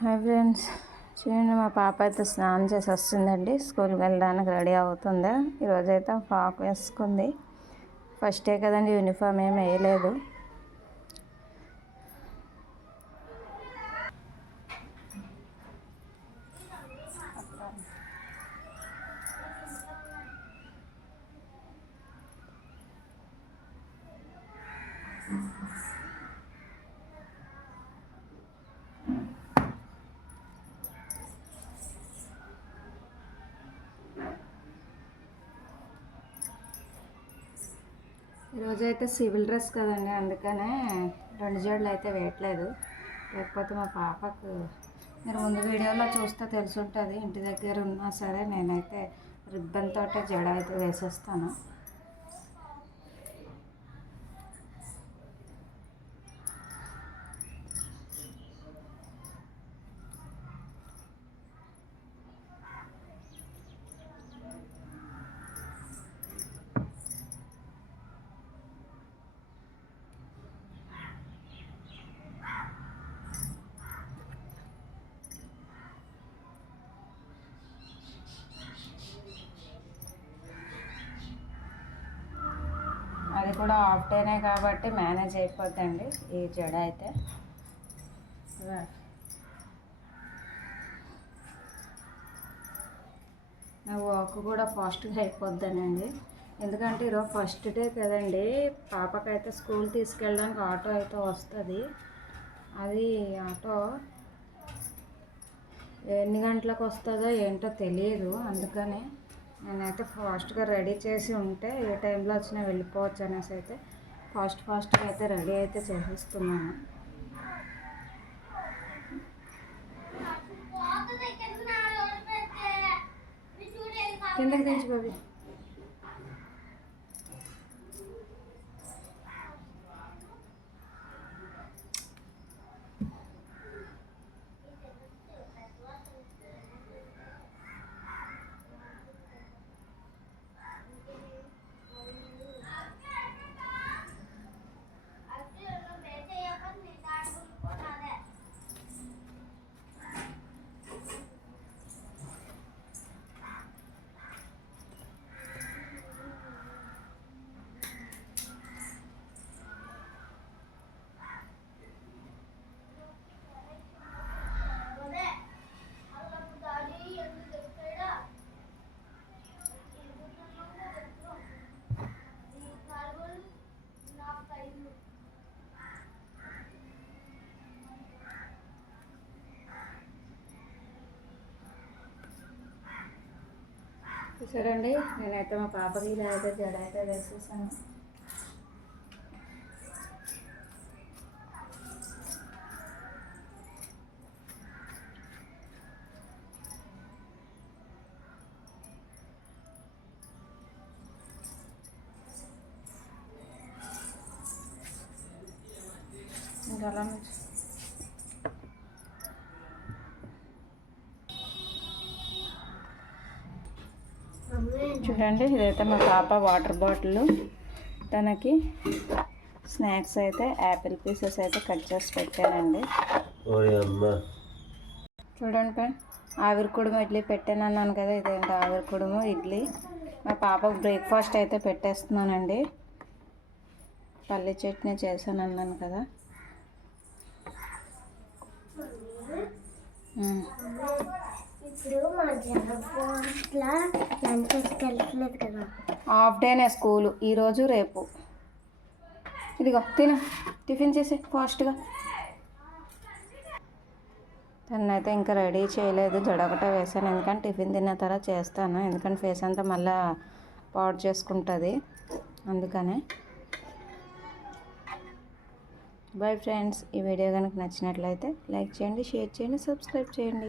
Hi friends, చూడండి మా పాప అయితే స్నానం చేసి వస్తుందండి. స్కూల్కి వెళ్ళడానికి రెడీ అవుతుంది. ఈరోజైతే ఫ్రాక్ వేసుకుంది. ఫస్ట్ డే కదండి, యూనిఫామ్ ఏమి వేయలేదు. ఈరోజైతే సివిల్ డ్రెస్ కదండి, అందుకనే 2 జడలు అయితే వేయట్లేదు. లేకపోతే మా పాపకు మీరు ముందు వీడియోలో చూస్తే తెలుసుంటుంది. ఇంటి దగ్గర ఉన్నా సరే నేనైతే రిబ్బన్ తోటే జడ అయితే వేసేస్తాను. అది కూడా హాఫ్ డేనే కాబట్టి మేనేజ్ అయిపోద్దండి ఈ జడ అయితే. నా వర్క్ కూడా ఫాస్ట్గా అయిపోద్దనండి, ఎందుకంటే ఈరోజు ఫస్ట్ డే కదండి. పాపకైతే స్కూల్ తీసుకెళ్ళడానికి ఆటో అయితే వస్తుంది. అది ఆటో ఎన్ని గంటలకు వస్తుందో ఏంటో తెలియదు. అందుకని నేనైతే ఫాస్ట్గా రెడీ చేసి ఉంటే ఏ టైంలో వచ్చినా వెళ్ళిపోవచ్చు అనేసి అయితే ఫాస్ట్గా అయితే రెడీ అయితే చేసేస్తున్నాను. కిందకి దించు బాబీ. చూడండి, నేనైతే మా పాపకి ఇలా అయితే జడ అయితే వేసేసాను. ఇంకా అలా నుంచి చూడండి, ఇదైతే మా పాప వాటర్ బాటిల్. తనకి స్నాక్స్ అయితే యాపిల్ పీసెస్ అయితే కట్ చేసి పెట్టానండి. చూడండి, ఆవిరి కుడుము ఇడ్లీ పెట్టాను అన్నాను కదా, ఇదేంటి ఆవిరి కుడుము ఇడ్లీ. మా పాపకు బ్రేక్ఫాస్ట్ అయితే పెట్టేస్తున్నానండి. పల్లి చట్నీ చేశాను అన్నాను కదా. హాఫ్ డేనే స్కూలు ఈరోజు రేపు. ఇదిగో తిను, టిఫిన్ చేసి ఫాస్ట్గా. తనైతే ఇంకా రెడీ చేయలేదు, జడ ఒకటే వేసాను. ఎందుకంటే టిఫిన్ తిన్న తర్వాత చేస్తాను, ఎందుకంటే ఫేస్ అంతా మళ్ళీ పాడు చేసుకుంటుంది. అందుకనే బాయ్ ఫ్రెండ్స్, ఈ వీడియో కనుక నచ్చినట్లయితే లైక్ చేయండి, షేర్ చేయండి, సబ్స్క్రైబ్ చేయండి.